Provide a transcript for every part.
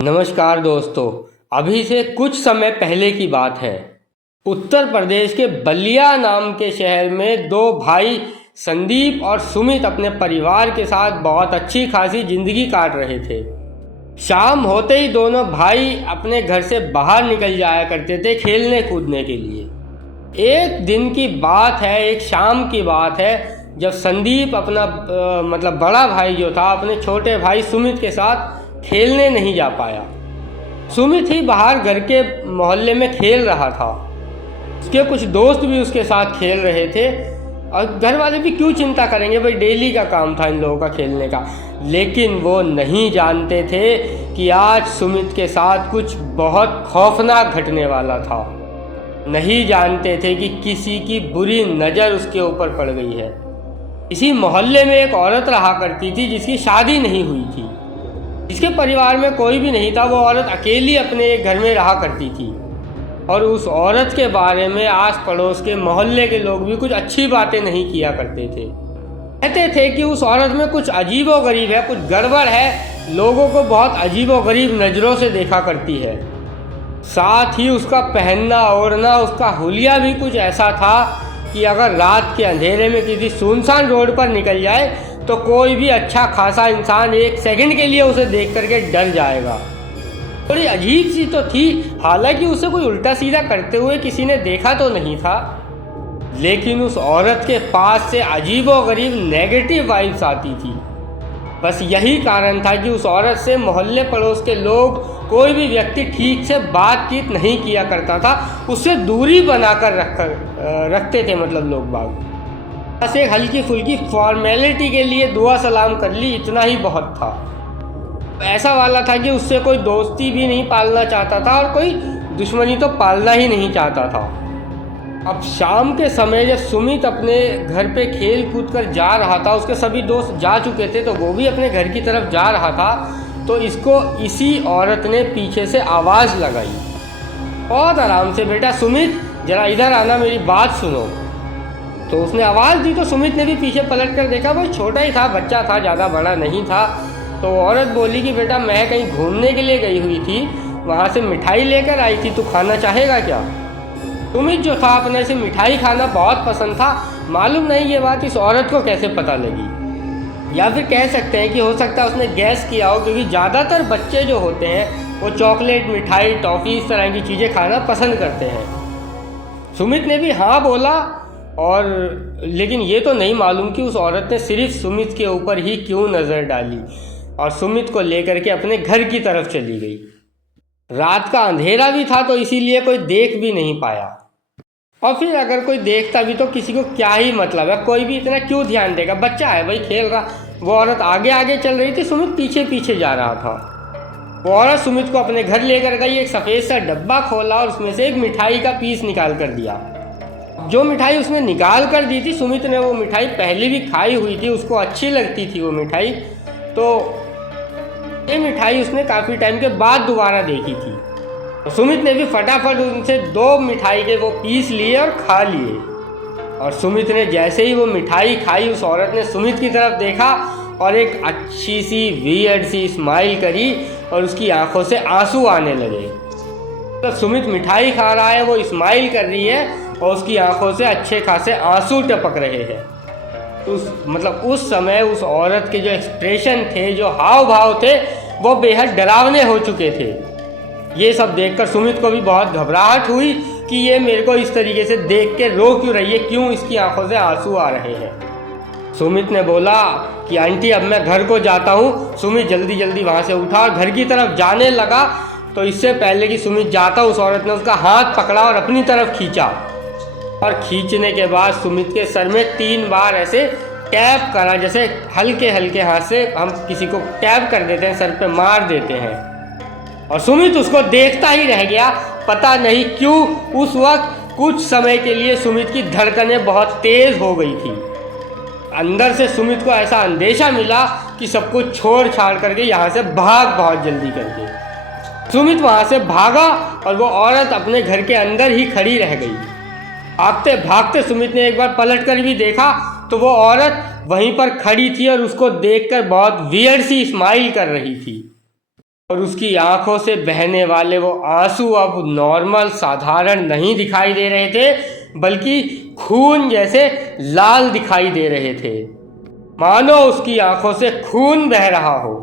नमस्कार दोस्तों। अभी से कुछ समय पहले की बात है। उत्तर प्रदेश के बलिया नाम के शहर में दो भाई संदीप और सुमित अपने परिवार के साथ बहुत अच्छी खासी जिंदगी काट रहे थे। शाम होते ही दोनों भाई अपने घर से बाहर निकल जाया करते थे खेलने कूदने के लिए। एक दिन की बात है, एक शाम की बात है, जब संदीप अपना बड़ा भाई जो था अपने छोटे भाई सुमित के साथ खेलने नहीं जा पाया। सुमित ही बाहर घर के मोहल्ले में खेल रहा था। उसके कुछ दोस्त भी उसके साथ खेल रहे थे और घर वाले भी क्यों चिंता करेंगे, भाई डेली का काम था इन लोगों का खेलने का। लेकिन वो नहीं जानते थे कि आज सुमित के साथ कुछ बहुत खौफनाक घटने वाला था। नहीं जानते थे कि किसी की बुरी नज़र उसके ऊपर पड़ गई है। इसी मोहल्ले में एक औरत रहा करती थी जिसकी शादी नहीं हुई थी, जिसके परिवार में कोई भी नहीं था। वो औरत अकेली अपने एक घर में रहा करती थी और उस औरत के बारे में आस पड़ोस के मोहल्ले के लोग भी कुछ अच्छी बातें नहीं किया करते थे। कहते थे कि उस औरत में कुछ अजीबोगरीब है, कुछ गड़बड़ है, लोगों को बहुत अजीबोगरीब नज़रों से देखा करती है। साथ ही उसका पहनना ओढ़ना, उसका हुलिया भी कुछ ऐसा था कि अगर रात के अंधेरे में किसी सुनसान रोड पर निकल जाए तो कोई भी अच्छा खासा इंसान एक सेकंड के लिए उसे देख करके डर जाएगा। थोड़ी अजीब सी तो थी, हालांकि उसे कोई उल्टा सीधा करते हुए किसी ने देखा तो नहीं था, लेकिन उस औरत के पास से अजीबोगरीब नेगेटिव वाइब्स आती थी। बस यही कारण था कि उस औरत से मोहल्ले पड़ोस के लोग, कोई भी व्यक्ति ठीक से बातचीत नहीं किया करता था, उससे दूरी बनाकर रखते थे लोग बाग। बस एक हल्की फुल्की फॉर्मेलिटी के लिए दुआ सलाम कर ली, इतना ही बहुत था। ऐसा वाला था कि उससे कोई दोस्ती भी नहीं पालना चाहता था और कोई दुश्मनी तो पालना ही नहीं चाहता था। अब शाम के समय जब सुमित अपने घर पे खेल कूद कर जा रहा था, उसके सभी दोस्त जा चुके थे तो वो भी अपने घर की तरफ जा रहा था, तो इसको इसी औरत ने पीछे से आवाज़ लगाई, बहुत आराम से, बेटा सुमित जरा इधर आना, मेरी बात सुनो। तो उसने आवाज़ दी तो सुमित ने भी पीछे पलट कर देखा। वो छोटा ही था, बच्चा था, ज़्यादा बड़ा नहीं था। तो औरत बोली कि बेटा मैं कहीं घूमने के लिए गई हुई थी, वहाँ से मिठाई लेकर आई थी, तू खाना चाहेगा क्या। सुमित जो था अपने से मिठाई खाना बहुत पसंद था। मालूम नहीं ये बात इस औरत को कैसे पता लगी, या फिर कह सकते हैं कि हो सकता है उसने गैस किया हो, क्योंकि ज़्यादातर बच्चे जो होते हैं वो चॉकलेट, मिठाई, टॉफ़ी इस तरह की चीज़ें खाना पसंद करते हैं। सुमित ने भी हाँ बोला, और लेकिन ये तो नहीं मालूम कि उस औरत ने सिर्फ सुमित के ऊपर ही क्यों नज़र डाली और सुमित को लेकर के अपने घर की तरफ चली गई। रात का अंधेरा भी था तो इसीलिए कोई देख भी नहीं पाया, और फिर अगर कोई देखता भी तो किसी को क्या ही मतलब है, कोई भी इतना क्यों ध्यान देगा, बच्चा है भाई, खेल रहा। वो औरत आगे आगे चल रही थी, सुमित पीछे पीछे जा रहा था। वो औरत सुमित को अपने घर लेकर गई, एक सफ़ेद सा डब्बा खोला और उसमें से एक मिठाई का पीस निकाल कर दिया। जो मिठाई उसने निकाल कर दी थी, सुमित ने वो मिठाई पहले भी खाई हुई थी, उसको अच्छी लगती थी वो मिठाई, तो ये मिठाई उसने काफ़ी टाइम के बाद दोबारा देखी थी। तो सुमित ने भी फटाफट उनसे 2 मिठाई के वो पीस लिए और खा लिए। और सुमित ने जैसे ही वो मिठाई खाई, उस औरत ने सुमित की तरफ देखा और एक अच्छी सी वियर्ड सी स्माइल करी और उसकी आंखों से आंसू आने लगे। तो सुमित मिठाई खा रहा है, वो स्माइल कर रही है और उसकी आंखों से अच्छे खासे आंसू टपक रहे हैं। उस समय उस औरत के जो एक्सप्रेशन थे, जो हाव भाव थे, वो बेहद डरावने हो चुके थे। ये सब देखकर सुमित को भी बहुत घबराहट हुई कि ये मेरे को इस तरीके से देख के रो क्यों रही है, क्यों इसकी आंखों से आंसू आ रहे हैं। सुमित ने बोला कि आंटी अब मैं घर को जाता हूँ। सुमित जल्दी जल्दी वहाँ से उठा और घर की तरफ जाने लगा, तो इससे पहले कि सुमित जाता, उस औरत ने उसका हाथ पकड़ा और अपनी तरफ खींचा, और खींचने के बाद सुमित के सर में 3 बार ऐसे टैप करा, जैसे हल्के हल्के हाथ से हम किसी को टैप कर देते हैं, सर पे मार देते हैं। और सुमित उसको देखता ही रह गया। पता नहीं क्यों उस वक्त कुछ समय के लिए सुमित की धड़कनें बहुत तेज़ हो गई थी। अंदर से सुमित को ऐसा अंदेशा मिला कि सब कुछ छोड़ छाड़ करके यहाँ से भाग, बहुत जल्दी करके सुमित वहाँ से भागा और वो औरत अपने घर के अंदर ही खड़ी रह गई। भागते भागते सुमित ने एक बार पलट कर भी देखा तो वो औरत वहीं पर खड़ी थी और उसको देखकर बहुत वियर्ड सी स्माइल कर रही थी। और उसकी आंखों से बहने वाले वो आंसू अब नॉर्मल साधारण नहीं दिखाई दे रहे थे, बल्कि खून जैसे लाल दिखाई दे रहे थे, मानो उसकी आंखों से खून बह रहा हो।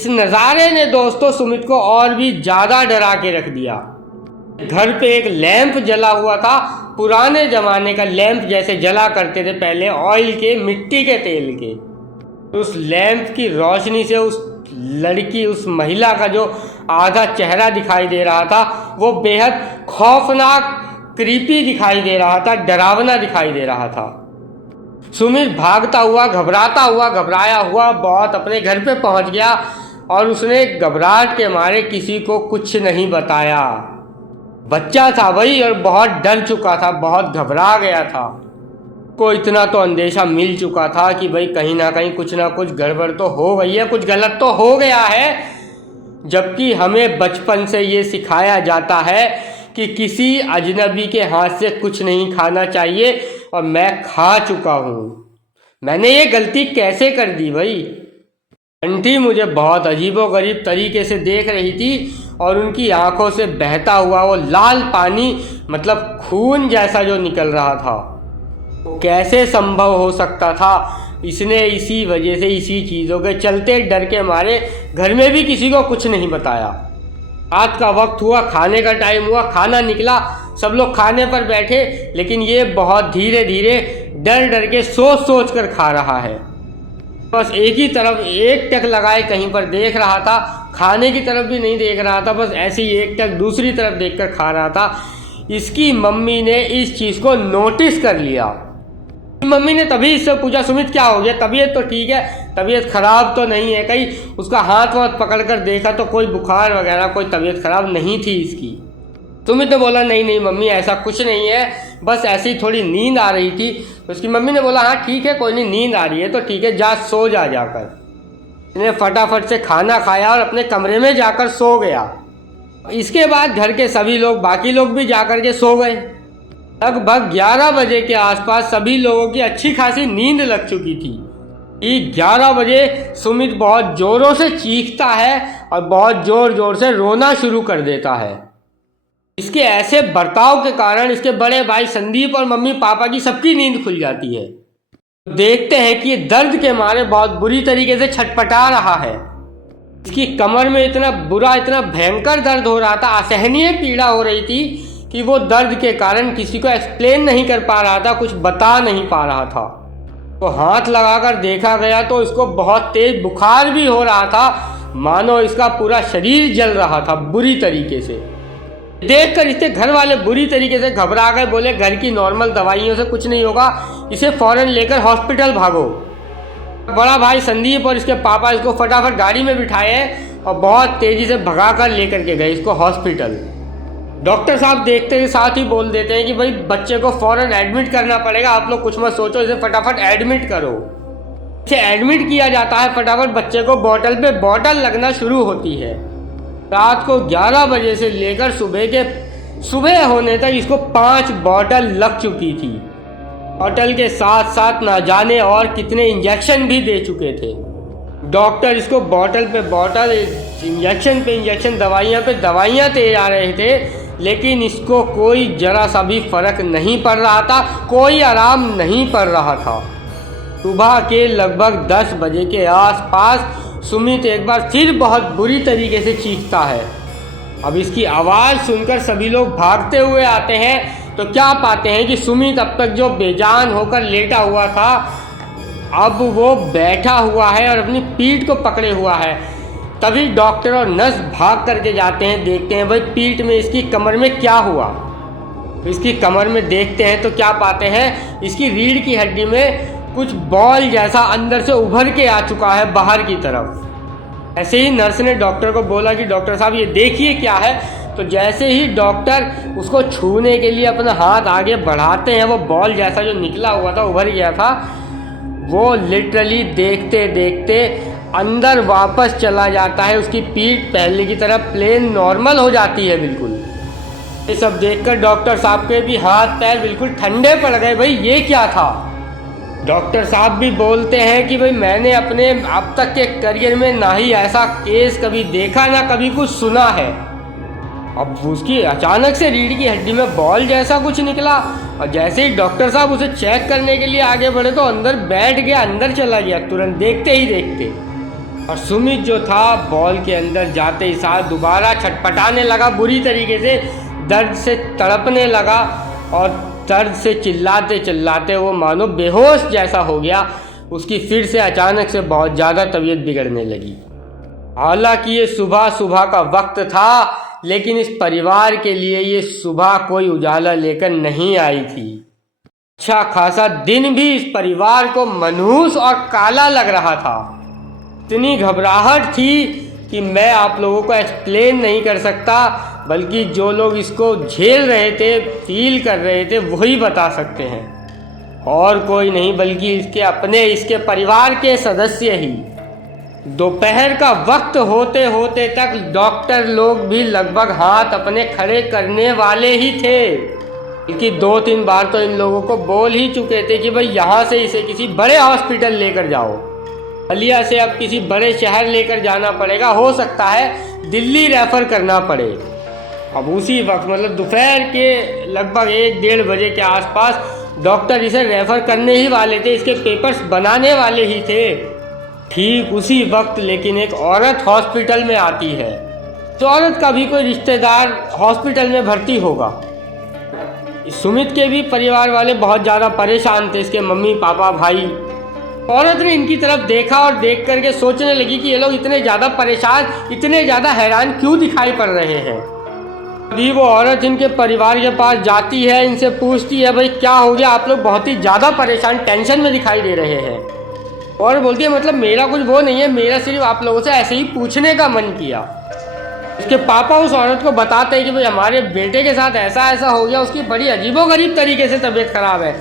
इस नज़ारे ने दोस्तों सुमित को और भी ज़्यादा डरा के रख दिया। घर पे एक लैंप जला हुआ था, पुराने ज़माने का लैंप जैसे जला करते थे पहले, ऑयल के, मिट्टी के तेल के। उस लैंप की रोशनी से उस लड़की, उस महिला का जो आधा चेहरा दिखाई दे रहा था वो बेहद खौफनाक, क्रीपी दिखाई दे रहा था, डरावना दिखाई दे रहा था। सुमित भागता हुआ, घबराता हुआ, घबराया हुआ बहुत अपने घर पे पहुंच गया और उसने घबराहट के मारे किसी को कुछ नहीं बताया। बच्चा था भाई और बहुत डर चुका था, बहुत घबरा गया था। को इतना तो अंदेशा मिल चुका था कि भाई कहीं ना कुछ गड़बड़ तो हो गई है, कुछ गलत तो हो गया है। जबकि हमें बचपन से ये सिखाया जाता है कि किसी अजनबी के हाथ से कुछ नहीं खाना चाहिए, और मैं खा चुका हूँ। मैंने ये गलती कैसे कर दी भाई? आंटी मुझे बहुत अजीबोगरीब तरीके से देख रही थी और उनकी आंखों से बहता हुआ वो लाल पानी, मतलब खून जैसा जो निकल रहा था, कैसे संभव हो सकता था? इसने इसी वजह से, इसी चीज़ों के चलते, डर के मारे घर में भी किसी को कुछ नहीं बताया। रात का वक्त हुआ, खाने का टाइम हुआ, खाना निकला, सब लोग खाने पर बैठे, लेकिन ये बहुत धीरे धीरे, डर डर के, सोच सोच कर खा रहा है। बस एक ही तरफ एक टक लगाए कहीं पर देख रहा था, खाने की तरफ भी नहीं देख रहा था, बस ऐसे ही एक टक दूसरी तरफ देखकर खा रहा था। इसकी मम्मी ने इस चीज़ को नोटिस कर लिया। मम्मी ने तभी इससे पूछा, सुमित क्या हो गया? तबीयत तो ठीक है, तबीयत खराब तो नहीं है कहीं? उसका हाथ वाथ पकड़ कर देखा तो कोई बुखार वगैरह, कोई तबीयत खराब नहीं थी इसकी। सुमित ने बोला नहीं नहीं मम्मी ऐसा कुछ नहीं है, बस ऐसी थोड़ी नींद आ रही थी। तो उसकी मम्मी ने बोला हाँ ठीक है, कोई नहीं, नींद आ रही है तो ठीक है, जा सो जा जाकर। इसने फटाफट से खाना खाया और अपने कमरे में जाकर सो गया। इसके बाद घर के सभी लोग, बाकी लोग भी जाकर के सो गए। लगभग 11 बजे के आसपास सभी लोगों की अच्छी खासी नींद लग चुकी थी। 11 बजे सुमित बहुत जोरों से चीखता है और बहुत जोर जोर से रोना शुरू कर देता है। इसके ऐसे बर्ताव के कारण इसके बड़े भाई संदीप और मम्मी पापा की सबकी नींद खुल जाती है। देखते हैं कि ये दर्द के मारे बहुत बुरी तरीके से छटपटा रहा है। इसकी कमर में इतना बुरा, इतना भयंकर दर्द हो रहा था, असहनीय पीड़ा हो रही थी कि वो दर्द के कारण किसी को एक्सप्लेन नहीं कर पा रहा था, कुछ बता नहीं पा रहा था। तो हाथ लगाकर देखा गया तो इसको बहुत तेज बुखार भी हो रहा था, मानो इसका पूरा शरीर जल रहा था बुरी तरीके से। देखकर इसके घर वाले बुरी तरीके से घबरा गए, बोले घर की नॉर्मल दवाइयों से कुछ नहीं होगा, इसे फौरन लेकर हॉस्पिटल भागो। बड़ा भाई संदीप और इसके पापा इसको फटाफट गाड़ी में बिठाए और बहुत तेजी से भगाकर लेकर के गए इसको हॉस्पिटल। डॉक्टर साहब देखते ही साथ ही बोल देते हैं कि भाई बच्चे को फौरन एडमिट करना पड़ेगा, आप लोग कुछ मत सोचो, इसे फटाफट एडमिट करो। इसे एडमिट किया जाता है, फटाफट बच्चे को बोतल पे बोतल लगना शुरू होती है। रात को 11 बजे से लेकर सुबह होने तक इसको 5 बोतल लग चुकी थी। बोतल के साथ साथ ना जाने और कितने इंजेक्शन भी दे चुके थे। डॉक्टर इसको बोतल पे बोतल, इंजेक्शन पे इंजेक्शन, दवाइयाँ पे दवाइयाँ दे जा रहे थे, लेकिन इसको कोई जरा सा भी फर्क नहीं पड़ रहा था, कोई आराम नहीं पड़ रहा था। सुबह के लगभग 10 बजे के आसपास सुमित एक बार फिर बहुत बुरी तरीके से चीखता है। अब इसकी आवाज़ सुनकर सभी लोग भागते हुए आते हैं तो क्या पाते हैं कि सुमित अब तक जो बेजान होकर लेटा हुआ था, अब वो बैठा हुआ है और अपनी पीठ को पकड़े हुआ है। तभी डॉक्टर और नर्स भाग करके जाते हैं, देखते हैं भाई पीठ में, इसकी कमर में क्या हुआ। इसकी कमर में देखते हैं तो क्या पाते हैं, इसकी रीढ़ की हड्डी में कुछ बॉल जैसा अंदर से उभर के आ चुका है बाहर की तरफ। ऐसे ही नर्स ने डॉक्टर को बोला कि डॉक्टर साहब ये देखिए क्या है। तो जैसे ही डॉक्टर उसको छूने के लिए अपना हाथ आगे बढ़ाते हैं, वो बॉल जैसा जो निकला हुआ था, उभर गया था, वो लिटरली देखते देखते अंदर वापस चला जाता है। उसकी पीठ पहले की तरह प्लेन नॉर्मल हो जाती है बिल्कुल। ये सब देखकर डॉक्टर साहब के भी हाथ पैर बिल्कुल ठंडे पड़ गए। भाई ये क्या था? डॉक्टर साहब भी बोलते हैं कि भाई मैंने अपने अब तक के करियर में ना ही ऐसा केस कभी देखा ना कभी कुछ सुना है। अब उसकी अचानक से रीढ़ की हड्डी में बॉल जैसा कुछ निकला और जैसे ही डॉक्टर साहब उसे चेक करने के लिए आगे बढ़े तो अंदर बैठ गया, अंदर चला गया तुरंत देखते ही देखते। और सुमित जो था बॉल के अंदर जाते ही साथ दोबारा छटपटाने लगा, बुरी तरीके से दर्द से तड़पने लगा और दर्द से चिल्लाते चिल्लाते वो मानो बेहोश जैसा हो गया। उसकी फिर से अचानक से बहुत ज़्यादा तबीयत बिगड़ने लगी। हालांकि ये सुबह सुबह का वक्त था, लेकिन इस परिवार के लिए ये सुबह कोई उजाला लेकर नहीं आई थी। अच्छा खासा दिन भी इस परिवार को मनहूस और काला लग रहा था। इतनी घबराहट थी कि मैं आप लोगों को एक्सप्लेन नहीं कर सकता, बल्कि जो लोग इसको झेल रहे थे, फील कर रहे थे, वही बता सकते हैं। और कोई नहीं बल्कि इसके परिवार के सदस्य ही। दोपहर का वक्त होते होते तक डॉक्टर लोग भी लगभग हाथ अपने खड़े करने वाले ही थे, क्योंकि 2-3 बार तो इन लोगों को बोल ही चुके थे कि भाई यहाँ से इसे किसी बड़े हॉस्पिटल लेकर जाओ। बलिया से अब किसी बड़े शहर लेकर जाना पड़ेगा, हो सकता है दिल्ली रेफ़र करना पड़े। अब उसी वक्त मतलब दोपहर के लगभग 1-1:30 बजे के आसपास डॉक्टर इसे रेफ़र करने ही वाले थे, इसके पेपर्स बनाने वाले ही थे। ठीक उसी वक्त लेकिन एक औरत हॉस्पिटल में आती है। तो औरत का भी कोई रिश्तेदार हॉस्पिटल में भर्ती होगा। सुमित के भी परिवार वाले बहुत ज़्यादा परेशान थे, इसके मम्मी पापा भाई। औरत ने इनकी तरफ देखा और देख करके सोचने लगी कि ये लोग इतने ज़्यादा परेशान, इतने ज़्यादा हैरान क्यों दिखाई पड़ रहे हैं। अभी वो औरत इनके परिवार के पास जाती है, इनसे पूछती है भाई क्या हो गया, आप लोग बहुत ही ज़्यादा परेशान टेंशन में दिखाई दे रहे हैं। और बोलती है मतलब मेरा कुछ वो नहीं है, मेरा सिर्फ आप लोगों से ऐसे ही पूछने का मन किया। उसके पापा उस औरत को बताते हैं कि भाई हमारे बेटे के साथ ऐसा ऐसा हो गया, उसकी बड़ी अजीबोगरीब तरीके से तबीयत खराब है।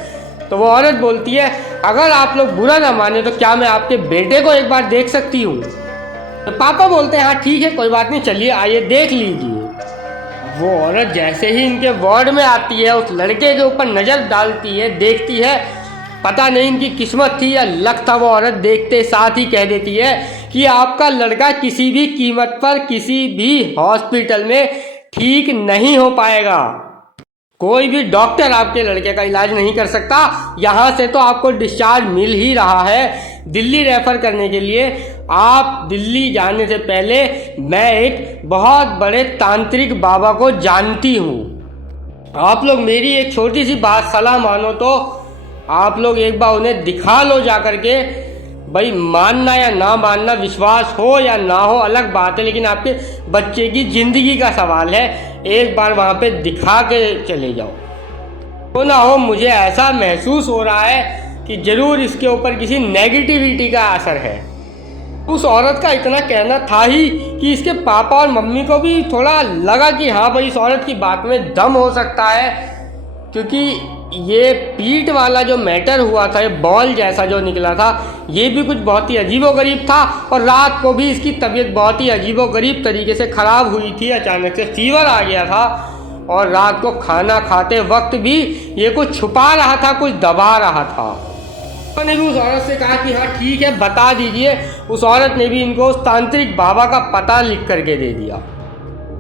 तो वो औरत बोलती है अगर आप लोग बुरा ना माने तो क्या मैं आपके बेटे को एक बार देख सकती हूँ। तो पापा बोलते हैं हाँ ठीक है कोई बात नहीं, चलिए आइए देख लीजिए। वो औरत जैसे ही इनके वार्ड में आती है, उस लड़के के ऊपर नज़र डालती है, देखती है, पता नहीं इनकी किस्मत थी या लक था, वो औरत देखते साथ ही कह देती है कि आपका लड़का किसी भी कीमत पर किसी भी हॉस्पिटल में ठीक नहीं हो पाएगा। कोई भी डॉक्टर आपके लड़के का इलाज नहीं कर सकता। यहाँ से तो आपको डिस्चार्ज मिल ही रहा है दिल्ली रेफ़र करने के लिए। आप दिल्ली जाने से पहले मैं एक बहुत बड़े तांत्रिक बाबा को जानती हूँ। आप लोग मेरी एक छोटी सी बात सलाह मानो तो आप लोग एक बार उन्हें दिखा लो जा करके। भाई मानना या ना मानना, विश्वास हो या ना हो अलग बात है, लेकिन आपके बच्चे की ज़िंदगी का सवाल है। एक बार वहाँ पे दिखा के चले जाओ। तो ना हो मुझे ऐसा महसूस हो रहा है कि ज़रूर इसके ऊपर किसी नेगेटिविटी का असर है। उस औरत का इतना कहना था ही कि इसके पापा और मम्मी को भी थोड़ा लगा कि हाँ भाई इस औरत की बात में दम हो सकता है, क्योंकि ये पीठ वाला जो मैटर हुआ था, ये बॉल जैसा जो निकला था, ये भी कुछ बहुत ही अजीबोगरीब था। और रात को भी इसकी तबीयत बहुत ही अजीबोगरीब तरीके से ख़राब हुई थी, अचानक से फीवर आ गया था। और रात को खाना खाते वक्त भी ये कुछ छुपा रहा था, कुछ दबा रहा था। मैंने भी उस औरत से कहा कि हाँ ठीक है बता दीजिए। उस औरत ने भी इनको उस तांत्रिक बाबा का पता लिख करके दे दिया।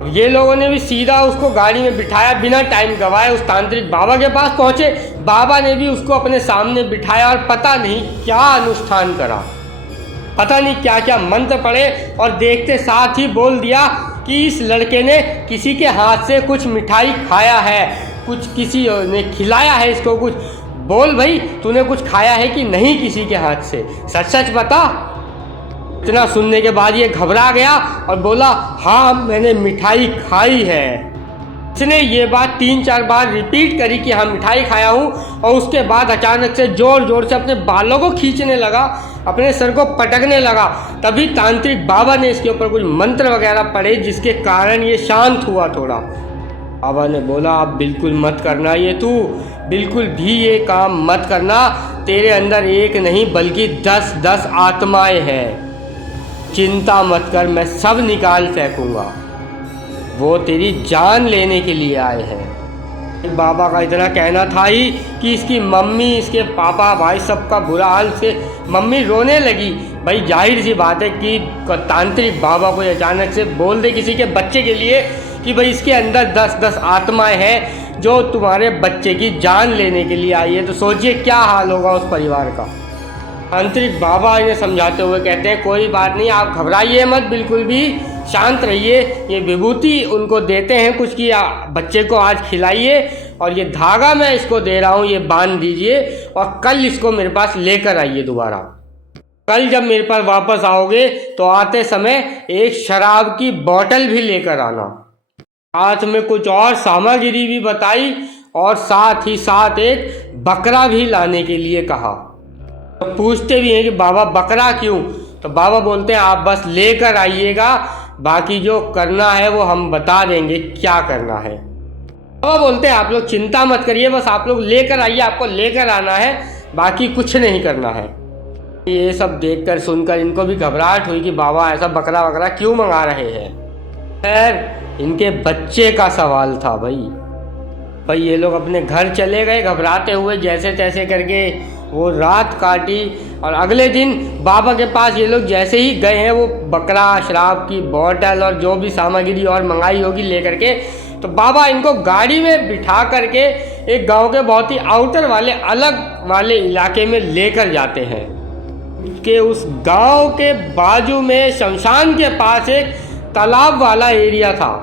ये लोगों ने भी सीधा उसको गाड़ी में बिठाया, बिना टाइम गवाए उस तांत्रिक बाबा के पास पहुँचे। बाबा ने भी उसको अपने सामने बिठाया और पता नहीं क्या अनुष्ठान करा, पता नहीं क्या क्या मंत्र पढ़े, और देखते साथ ही बोल दिया कि इस लड़के ने किसी के हाथ से कुछ मिठाई खाया है, कुछ किसी ने खिलाया है इसको कुछ। बोल भाई तूने कुछ खाया है कि नहीं किसी के हाथ से, सच सच बता। इतना सुनने के बाद ये घबरा गया और बोला हाँ मैंने मिठाई खाई है। इसने ये बात 3-4 बार रिपीट करी कि हाँ मिठाई खाया हूँ, और उसके बाद अचानक से ज़ोर ज़ोर से अपने बालों को खींचने लगा, अपने सर को पटकने लगा। तभी तांत्रिक बाबा ने इसके ऊपर कुछ मंत्र वगैरह पढ़े, जिसके कारण ये शांत हुआ थोड़ा। बाबा ने बोला आप बिल्कुल मत करना, ये तू बिल्कुल भी ये काम मत करना। तेरे अंदर एक नहीं बल्कि 10-10 आत्माएं हैं, चिंता मत कर, मैं सब निकाल फेंकूंगा। वो तेरी जान लेने के लिए आए हैं। बाबा का इतना कहना था ही कि इसकी मम्मी, इसके पापा, भाई सबका बुरा हाल से मम्मी रोने लगी। भाई जाहिर सी बात है कि तांत्रिक बाबा कोई अचानक से बोल दे किसी के बच्चे के लिए कि भाई इसके अंदर 10-10 आत्माएं हैं जो तुम्हारे बच्चे की जान लेने के लिए आई है, तो सोचिए क्या हाल होगा उस परिवार का। तांत्रिक बाबा इन्हें समझाते हुए कहते हैं कोई बात नहीं, आप घबराइए मत, बिल्कुल भी शांत रहिए। ये विभूति उनको देते हैं कुछ की, बच्चे को आज खिलाइए और ये धागा मैं इसको दे रहा हूँ, ये बांध दीजिए और कल इसको मेरे पास लेकर आइए दोबारा। कल जब मेरे पास वापस आओगे तो आते समय एक शराब की बोतल भी लेकर आना। साथ में कुछ और सामग्री भी बताई और साथ ही साथ एक बकरा भी लाने के लिए कहा। तो पूछते भी हैं कि बाबा बकरा क्यों? तो बाबा बोलते हैं आप बस लेकर आइएगा, बाकी जो करना है वो हम बता देंगे क्या करना है। बाबा बोलते हैं आप लोग चिंता मत करिए, बस आप लोग लेकर आइए, आपको लेकर आना है, बाकी कुछ नहीं करना है। ये सब देखकर सुनकर इनको भी घबराहट हुई कि बाबा ऐसा बकरा वकरा क्यों मंगा रहे हैं। खैर इनके बच्चे का सवाल था भाई ये लोग अपने घर चले गए घबराते हुए, जैसे तैसे करके वो रात काटी। और अगले दिन बाबा के पास ये लोग जैसे ही गए हैं, वो बकरा, शराब की बोतल और जो भी सामग्री और मंगाई होगी लेकर के, तो बाबा इनको गाड़ी में बिठा करके एक गांव के बहुत ही आउटर वाले, अलग वाले इलाके में लेकर जाते हैं। कि उस गांव के बाजू में शमशान के पास एक तालाब वाला एरिया था।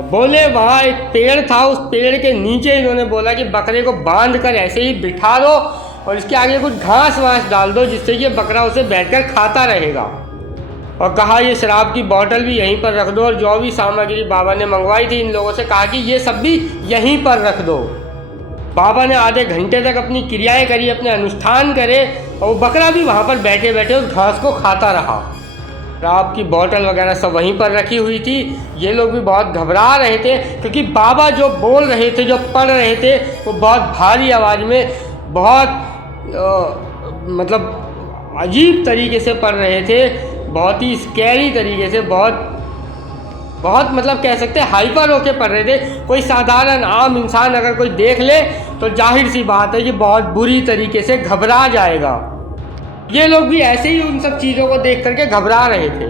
बोले वहाँ एक पेड़ था, उस पेड़ के नीचे इन्होंने बोला कि बकरे को बांध कर ऐसे ही बिठा दो और इसके आगे कुछ घास वास डाल दो जिससे ये बकरा उसे बैठकर खाता रहेगा। और कहा ये शराब की बोतल भी यहीं पर रख दो और जो भी सामग्री बाबा ने मंगवाई थी इन लोगों से कहा कि ये सब भी यहीं पर रख दो। बाबा ने आधे घंटे तक अपनी क्रियाएं करी, अपने अनुष्ठान करे और वो बकरा भी वहाँ पर बैठे बैठे उस घास को खाता रहा। शराब की बोतल वगैरह सब वहीं पर रखी हुई थी। ये लोग भी बहुत घबरा रहे थे क्योंकि बाबा जो बोल रहे थे, जो पढ़ रहे थे, वो बहुत भारी आवाज़ में, बहुत मतलब अजीब तरीके से पढ़ रहे थे, बहुत ही स्कैरी तरीके से, बहुत मतलब कह सकते हैं हाइपर होके पढ़ रहे थे। कोई साधारण आम इंसान अगर कोई देख ले तो जाहिर सी बात है कि बहुत बुरी तरीके से घबरा जाएगा। ये लोग भी ऐसे ही उन सब चीज़ों को देख करके घबरा रहे थे।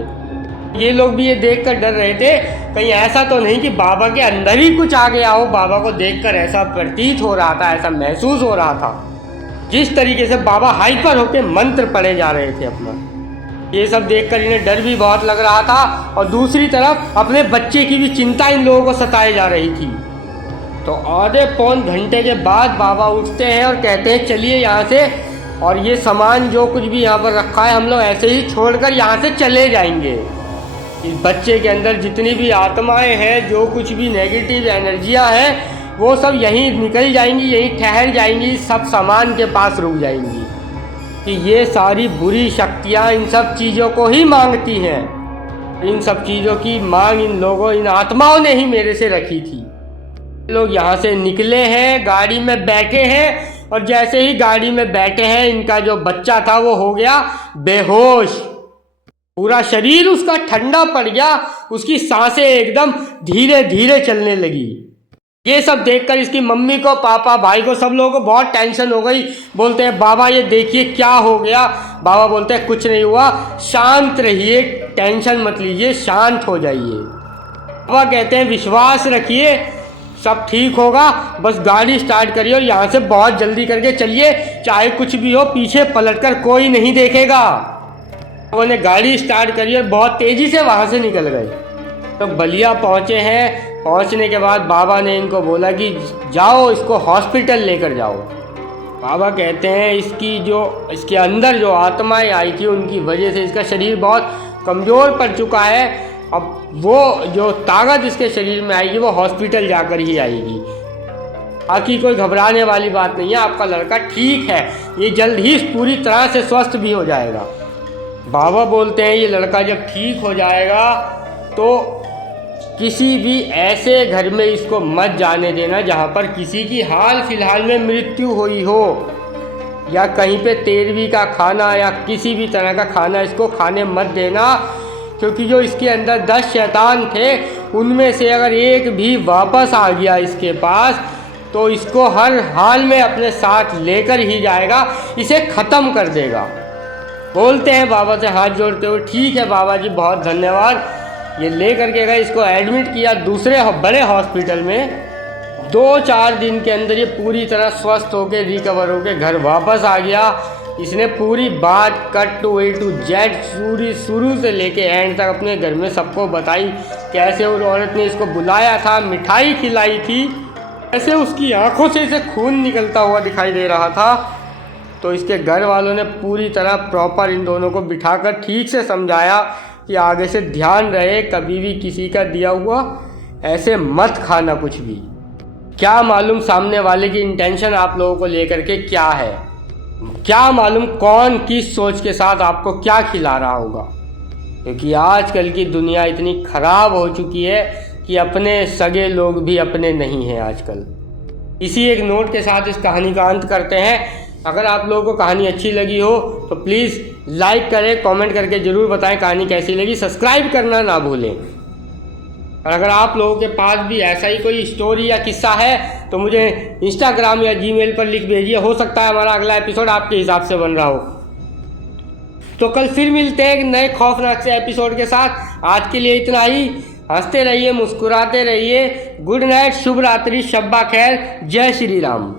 ये लोग भी ये देख कर डर रहे थे कहीं ऐसा तो नहीं कि बाबा के अंदर ही कुछ आ गया हो। बाबा को देखकर ऐसा प्रतीत हो रहा था, ऐसा महसूस हो रहा था जिस तरीके से बाबा हाइपर होकर मंत्र पढ़े जा रहे थे अपना। ये सब देखकर इन्हें डर भी बहुत लग रहा था और दूसरी तरफ अपने बच्चे की भी चिंता इन लोगों को सताए जा रही थी। तो आधे पौन घंटे के बाद बाबा उठते हैं और कहते हैं चलिए यहाँ से, और ये सामान जो कुछ भी यहाँ पर रखा है हम लोग ऐसे ही छोड़कर यहाँ से चले जाएंगे। इस बच्चे के अंदर जितनी भी आत्माएं हैं, जो कुछ भी नेगेटिव एनर्जियाँ हैं, वो सब यहीं निकल जाएंगी, यहीं ठहर जाएंगी, सब सामान के पास रुक जाएंगी। कि ये सारी बुरी शक्तियाँ इन सब चीज़ों को ही मांगती हैं। इन सब चीज़ों की मांग इन लोगों, इन आत्माओं ने ही मेरे से रखी थी। लोग यहाँ से निकले हैं, गाड़ी में बैठे हैं, और जैसे ही गाड़ी में बैठे हैं इनका जो बच्चा था वो हो गया बेहोश। पूरा शरीर उसका ठंडा पड़ गया, उसकी सांसें एकदम धीरे धीरे चलने लगी। ये सब देखकर इसकी मम्मी को, पापा, भाई को, सब लोगों को बहुत टेंशन हो गई। बोलते हैं बाबा ये देखिए क्या हो गया। बाबा बोलते हैं कुछ नहीं हुआ, शांत रहिए, टेंशन मत लीजिए, शांत हो जाइए। बाबा कहते हैं विश्वास रखिए, सब ठीक होगा, बस गाड़ी स्टार्ट करिए और यहाँ से बहुत जल्दी करके चलिए, चाहे कुछ भी हो पीछे पलटकर कोई नहीं देखेगा। उन्होंने गाड़ी स्टार्ट करी और बहुत तेज़ी से वहाँ से निकल गए। तो बलिया पहुँचे हैं। पहुँचने के बाद बाबा ने इनको बोला कि जाओ इसको हॉस्पिटल लेकर जाओ। बाबा कहते हैं इसके अंदर जो आत्माएं आई थी उनकी वजह से इसका शरीर बहुत कमज़ोर पड़ चुका है। अब वो जो ताकत इसके शरीर में आएगी वो हॉस्पिटल जाकर ही आएगी। बाकी कोई घबराने वाली बात नहीं है, आपका लड़का ठीक है, ये जल्द ही पूरी तरह से स्वस्थ भी हो जाएगा। बाबा बोलते हैं ये लड़का जब ठीक हो जाएगा तो किसी भी ऐसे घर में इसको मत जाने देना जहाँ पर किसी की हाल फिलहाल में मृत्यु हुई हो, या कहीं पे 13वीं का खाना या किसी भी तरह का खाना इसको खाने मत देना, क्योंकि जो इसके अंदर 10 शैतान थे उनमें से अगर एक भी वापस आ गया इसके पास तो इसको हर हाल में अपने साथ लेकर ही जाएगा, इसे ख़त्म कर देगा। बोलते हैं बाबा से हाथ जोड़ते हुए, ठीक है बाबा जी बहुत धन्यवाद। ये ले करके गए, इसको एडमिट किया दूसरे बड़े हॉस्पिटल में। 2-4 दिन के अंदर ये पूरी तरह स्वस्थ होकर रिकवर होकर घर वापस आ गया। इसने पूरी बात cut to A to Z शुरू से लेके एंड तक अपने घर में सबको बताई। कैसे उस औरत ने इसको बुलाया था, मिठाई खिलाई थी, कैसे उसकी आंखों से इसे खून निकलता हुआ दिखाई दे रहा था। तो इसके घर वालों ने पूरी तरह प्रॉपर इन दोनों को बिठाकर ठीक से समझाया कि आगे से ध्यान रहे, कभी भी किसी का दिया हुआ ऐसे मत खाना कुछ भी। क्या मालूम सामने वाले की इंटेंशन आप लोगों को लेकर के क्या है, क्या मालूम कौन किस सोच के साथ आपको क्या खिला रहा होगा। क्योंकि आजकल की दुनिया इतनी ख़राब हो चुकी है कि अपने सगे लोग भी अपने नहीं हैं आजकल। इसी एक नोट के साथ इस कहानी का अंत करते हैं। अगर आप लोगों को कहानी अच्छी लगी हो तो प्लीज़ लाइक करें, कमेंट करके ज़रूर बताएं कहानी कैसी लगी, सब्सक्राइब करना ना भूलें। और अगर आप लोगों के पास भी ऐसा ही कोई स्टोरी या किस्सा है तो मुझे इंस्टाग्राम या जीमेल पर लिख भेजिए, हो सकता है हमारा अगला एपिसोड आपके हिसाब से बन रहा हो। तो कल फिर मिलते हैं एक नए खौफनाक से एपिसोड के साथ। आज के लिए इतना ही। हंसते रहिए, मुस्कुराते रहिए। गुड नाइट, शुभ रात्रि, शब्बा खैर, जय श्री राम।